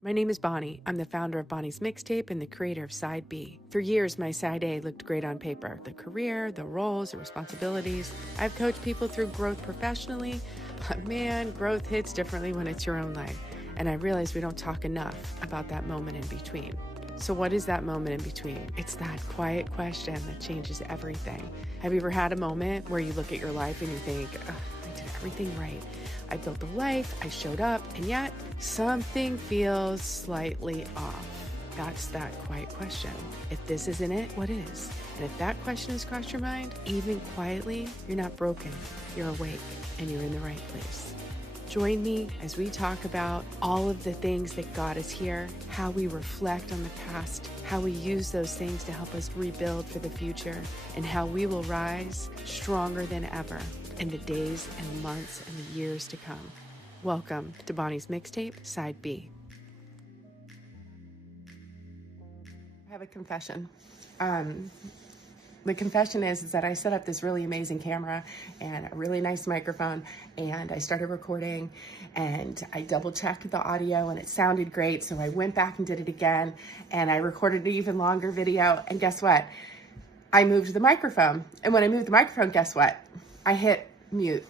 My name is Bonnie. I'm the founder of Bonnie's Mixtape and the creator of Side B. For years, my Side A looked great on paper. The career, the roles, the responsibilities. I've coached people through growth professionally, but man, growth hits differently when it's your own life. And I realize we don't talk enough about that moment in between. So what is that moment in between? It's that quiet question that changes everything. Have you ever had a moment where you look at your life and you think, I did everything right. I built a life, I showed up, and yet something feels slightly off? That's that quiet question. If this isn't it, what is? And if that question has crossed your mind, even quietly, you're not broken, you're awake, and you're in the right place. Join me as we talk about all of the things that got us here, how we reflect on the past, how we use those things to help us rebuild for the future, and how we will rise stronger than ever in the days and months and the years to come. Welcome to Bonnie's Mixtape, Side B. I have a confession. The confession is that I set up this really amazing camera and a really nice microphone, and I started recording, and I double checked the audio and it sounded great. So I went back and did it again, and I recorded an even longer video. And guess what? I moved the microphone. And when I moved the microphone, guess what? I hit mute.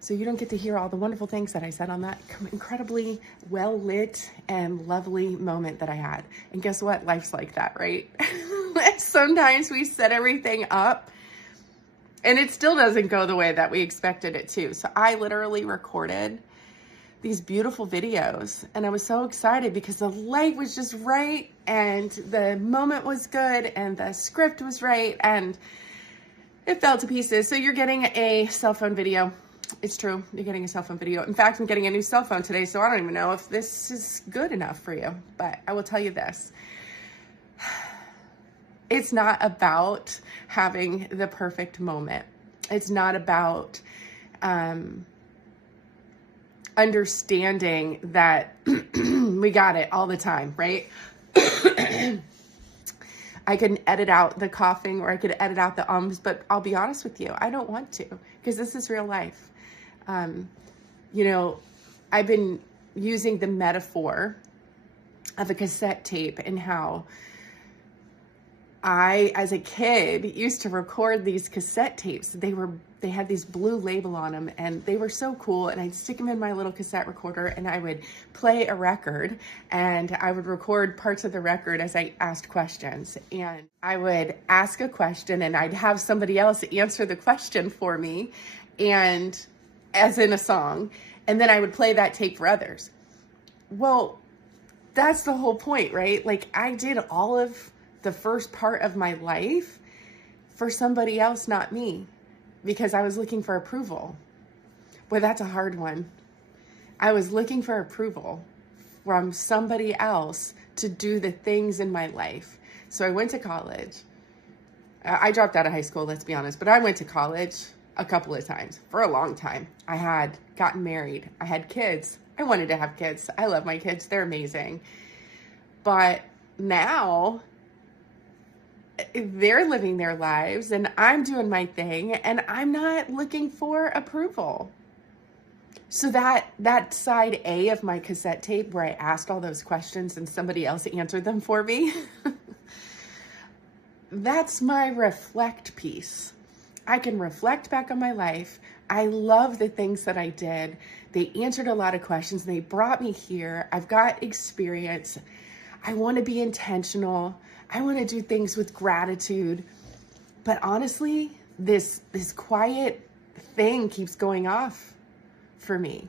So you don't get to hear all the wonderful things that I said on that incredibly well-lit and lovely moment that I had. And guess what? Life's like that, right? Sometimes we set everything up and it still doesn't go the way that we expected it to. So I literally recorded these beautiful videos and I was so excited because the light was just right and the moment was good and the script was right and it fell to pieces. So you're getting a cell phone video. It's true. You're getting a cell phone video. In fact, I'm getting a new cell phone today, so I don't even know if this is good enough for you. But I will tell you this. It's not about having the perfect moment. It's not about understanding that we got it all the time, right? I can edit out the coughing or I could edit out the ums, but I'll be honest with you, I don't want to because this is real life. I've been using the metaphor of a cassette tape and how I, as a kid, used to record these cassette tapes. They had these blue label on them and they were so cool. And I'd stick them in my little cassette recorder and I would play a record and I would record parts of the record as I asked questions. And I would ask a question and I'd have somebody else answer the question for me, and as in a song, and then I would play that tape for others. Well, that's the whole point, right? Like I did all of the first part of my life for somebody else, not me, because I was looking for approval. Boy, that's a hard one. I was looking for approval from somebody else to do the things in my life. So I went to college. I dropped out of high school, let's be honest, but I went to college a couple of times for a long time. I had gotten married. I had kids. I wanted to have kids. I love my kids. They're amazing. But now they're living their lives and I'm doing my thing and I'm not looking for approval. So that side A of my cassette tape where I asked all those questions and somebody else answered them for me, that's my reflect piece. I can reflect back on my life. I love the things that I did. They answered a lot of questions. They brought me here. I've got experience. I want to be intentional. I want to do things with gratitude. But honestly, this quiet thing keeps going off for me.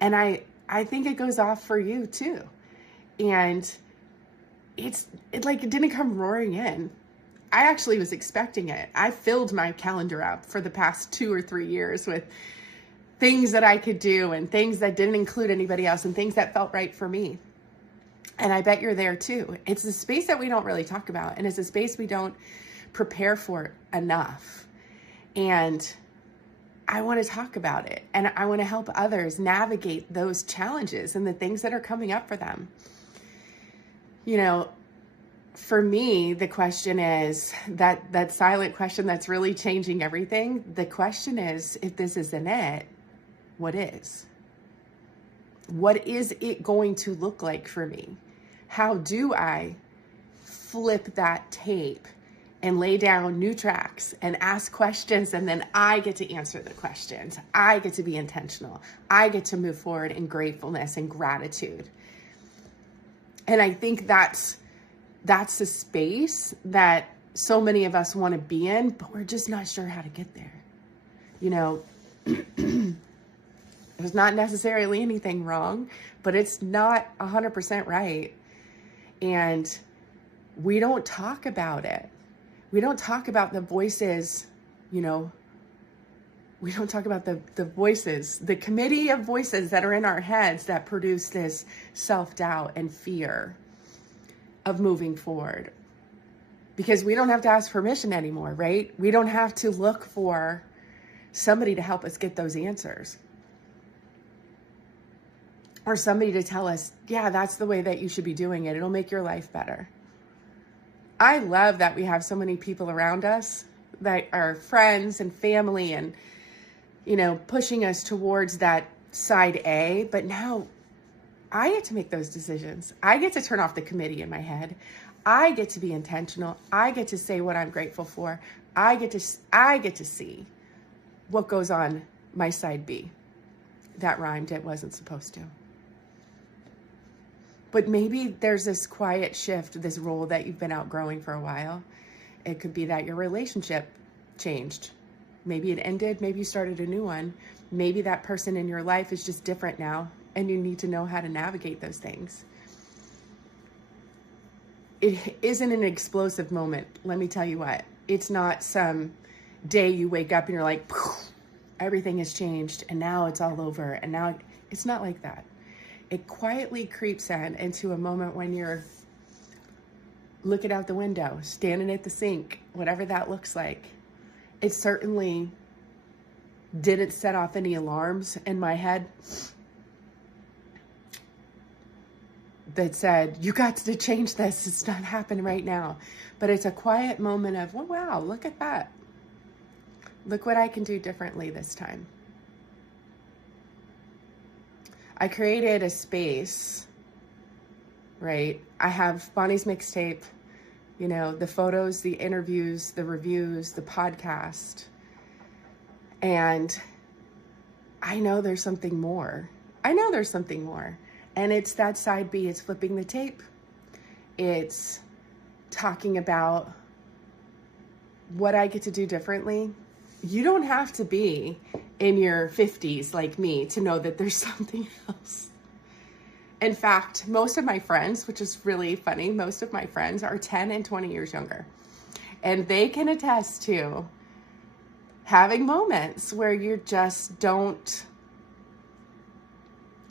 And I think it goes off for you too. And it didn't come roaring in. I actually was expecting it. I filled my calendar up for the past 2 or 3 years with things that I could do and things that didn't include anybody else and things that felt right for me. And I bet you're there too. It's a space that we don't really talk about, and it's a space we don't prepare for enough. And I want to talk about it, and I want to help others navigate those challenges and the things that are coming up for them. For me, the question is that silent question that's really changing everything. The question is, if this isn't it, what is? What is it going to look like for me? How do I flip that tape and lay down new tracks and ask questions, and then I get to answer the questions. I get to be intentional. I get to move forward in gratefulness and gratitude. And I think that's the space that so many of us want to be in, but we're just not sure how to get there. You know, there's not necessarily anything wrong, but it's not 100% right. And we don't talk about it. We don't talk about the voices, you know, we don't talk about the voices, the committee of voices that are in our heads that produce this self-doubt and fear of moving forward. Because we don't have to ask permission anymore, right? We don't have to look for somebody to help us get those answers. Or somebody to tell us, yeah, that's the way that you should be doing it. It'll make your life better. I love that we have so many people around us that are friends and family and, you know, pushing us towards that side A. But now I get to make those decisions. I get to turn off the committee in my head. I get to be intentional. I get to say what I'm grateful for. I get to see what goes on my side B. That rhymed. It wasn't supposed to. But maybe there's this quiet shift, this role that you've been outgrowing for a while. It could be that your relationship changed. Maybe it ended. Maybe you started a new one. Maybe that person in your life is just different now, and you need to know how to navigate those things. It isn't an explosive moment. Let me tell you what. It's not some day you wake up and you're like, everything has changed and now it's all over. And now it's not like that. It quietly creeps into a moment when you're looking out the window, standing at the sink, whatever that looks like. It certainly didn't set off any alarms in my head that said, you got to change this. It's not happening right now. But it's a quiet moment of, oh, wow, look at that. Look what I can do differently this time. I created a space, right? I have Bonnie's Mixtape, you know, the photos, the interviews, the reviews, the podcast. And I know there's something more. And it's that side B. It's flipping the tape. It's talking about what I get to do differently. You don't have to be in your 50s like me to know that there's something else. In fact, most of my friends, which is really funny, most of my friends are 10 and 20 years younger. And they can attest to having moments where you just don't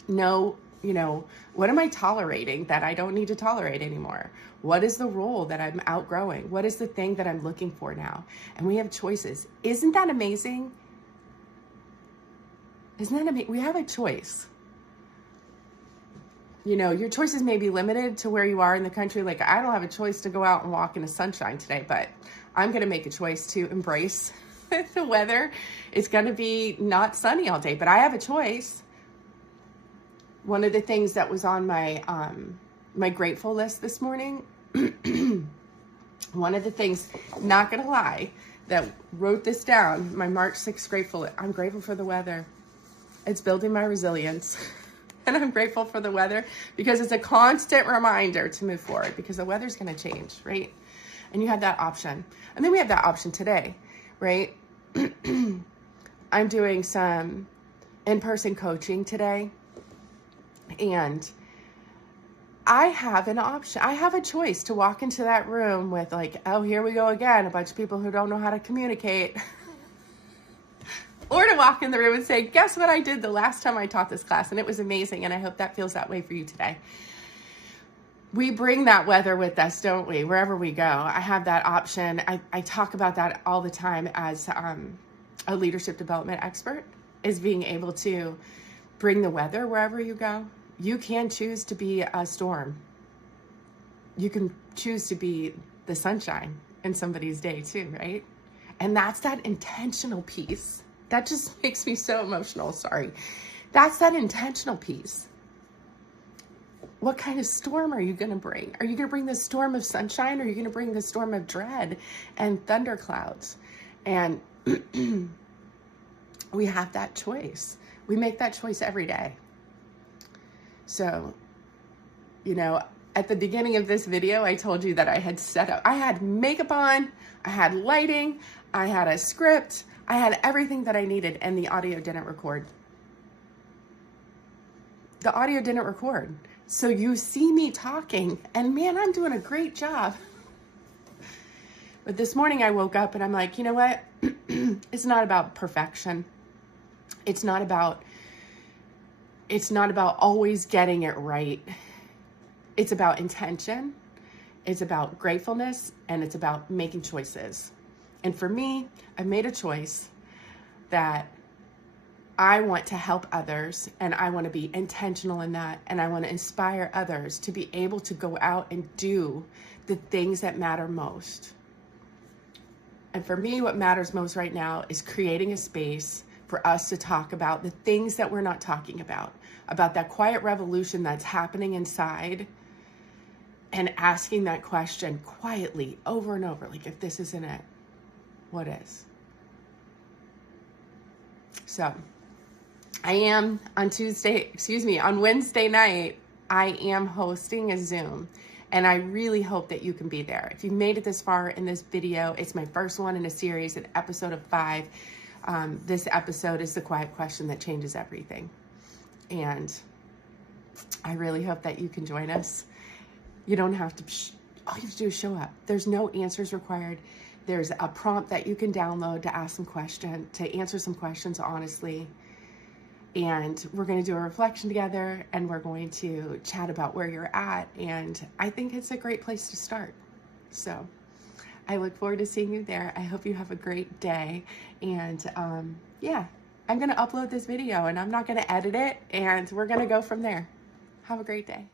know, you know, what am I tolerating that I don't need to tolerate anymore? What is the role that I'm outgrowing? What is the thing that I'm looking for now? And we have choices. Isn't that amazing? Isn't that amazing? We have a choice. You know, your choices may be limited to where you are in the country. Like, I don't have a choice to go out and walk in the sunshine today, but I'm going to make a choice to embrace the weather. It's going to be not sunny all day, but I have a choice. One of the things that was on my my grateful list this morning, one of the things, not going to lie, that wrote this down, my March 6th grateful, I'm grateful for the weather. It's building my resilience. And I'm grateful for the weather because it's a constant reminder to move forward because the weather's going to change, right? And you have that option. And then we have that option today, right? I'm doing some in-person coaching today. And I have an option. I have a choice to walk into that room with like, oh, here we go again, a bunch of people who don't know how to communicate. Or to walk in the room and say, guess what I did the last time I taught this class? And it was amazing. And I hope that feels that way for you today. We bring that weather with us, don't we? Wherever we go. I have that option. I talk about that all the time as a leadership development expert, is being able to bring the weather wherever you go. You can choose to be a storm. You can choose to be the sunshine in somebody's day too, right? And that's that intentional piece. That just makes me so emotional. Sorry. That's that intentional piece. What kind of storm are you going to bring? Are you going to bring the storm of sunshine, or are you going to bring the storm of dread and thunderclouds? And we have that choice. We make that choice every day. So, you know, at the beginning of this video, I told you that I had makeup on, I had lighting, I had a script, I had everything that I needed, and the audio didn't record. The audio didn't record. So you see me talking, and man, I'm doing a great job. But this morning I woke up and I'm like, you know what? It's not about perfection. It's not about always getting it right. It's about intention. It's about gratefulness, and it's about making choices. And for me, I've made a choice that I want to help others, and I want to be intentional in that, and I want to inspire others to be able to go out and do the things that matter most. And for me, what matters most right now is creating a space for us to talk about the things that we're not talking about that quiet revolution that's happening inside, and asking that question quietly over and over, like, if this isn't it, what is? So I am on Wednesday night, I am hosting a Zoom, and I really hope that you can be there. If you made it this far in this video, it's my first one in a series, an episode of 5. This episode is the quiet question that changes everything. And I really hope that you can join us. You don't have to, all you have to do is show up. There's no answers required. There's a prompt that you can download to ask some questions, to answer some questions honestly. And we're going to do a reflection together, and we're going to chat about where you're at. And I think it's a great place to start. So I look forward to seeing you there. I hope you have a great day. And yeah, I'm going to upload this video, and I'm not going to edit it, and we're going to go from there. Have a great day.